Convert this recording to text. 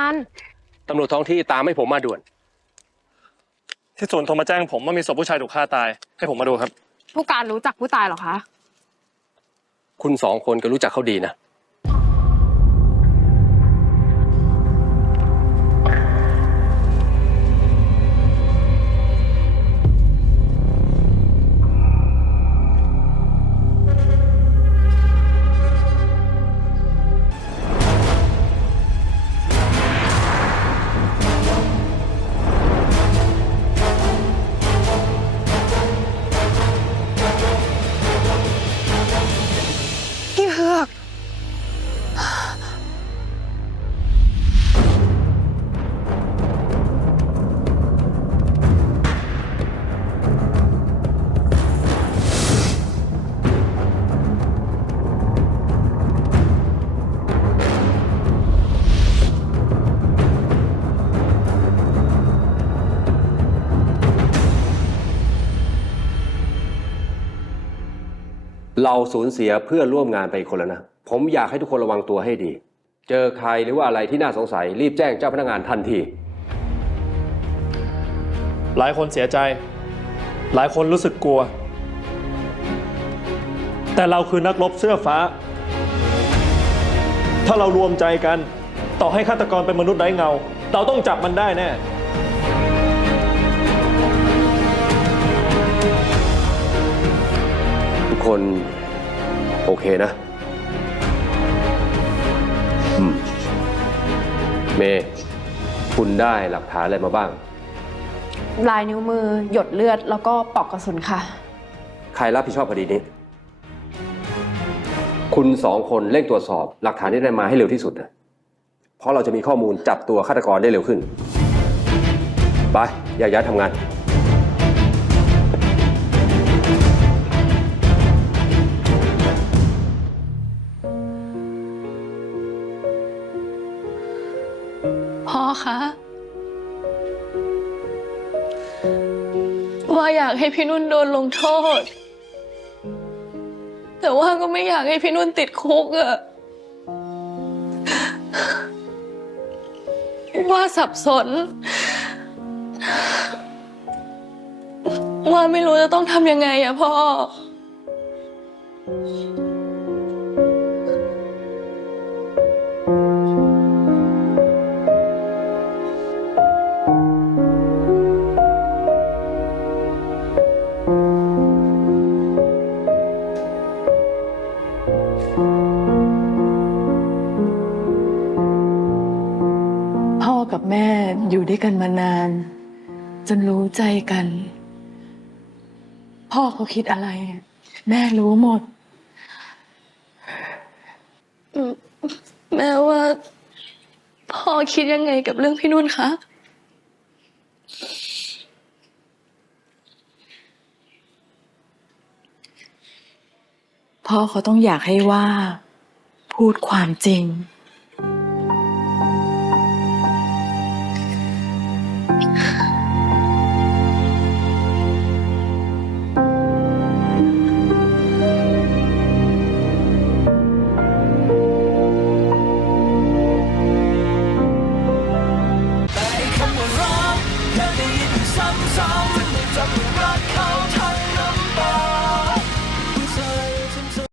การตำรวจท้องที่ตามให้ผมมาด่วน ที่ศูนย์โทรมาแจ้งผมว่ามีศพผู้ชายถูกฆ่าตาย ให้ผมมาดูครับ ผู้การรู้จักผู้ตายเหรอคะ คุณสองคนก็รู้จักเขาดีนะ เราสูญเสียเพื่อนร่วมงานไปคนแล้วนะ ผมอยากให้ทุกคนระวังตัวให้ดี เจอใครหรือว่าอะไรที่น่าสงสัยรีบแจ้งเจ้าพนักงานทันที หลายคนเสียใจ หลายคนรู้สึกกลัว แต่เราคือนักรบเสื้อฟ้า ถ้าเรารวมใจกัน ต่อให้ฆาตกรเป็นมนุษย์ไร้เงา เราต้องจับมันได้แน่ คนโอเคนะ อืม เมย์คุณได้หลักฐานอะไรมาบ้าง ลายนิ้วมือ หยดเลือด แล้วก็ปลอกกระสุนค่ะ ใครรับผิดชอบคดีนี้ คุณสองคนเร่งตรวจสอบ หลักฐานที่ได้มาให้เร็วที่สุดนะเพราะเราจะมีข้อมูลจับตัวฆาตกรได้เร็วขึ้น ไปแยกย้ายทำงาน คะว่าอยากให้พี่นุ่นโดนลงโทษ แต่ว่าก็ไม่อยากให้พี่นุ่นติดคุกอะว่าสับสน ว่าไม่รู้จะต้องทำยังไงอะพ่อ กับแม่อยู่ด้วยกันมานาน จนรู้ใจกัน พ่อเขาคิดอะไร แม่รู้หมด แม่ว่า พ่อคิดยังไงกับเรื่องพี่นุ่นคะพ่อเขาต้องอยากให้ว่า พูดความจริง แต่คำ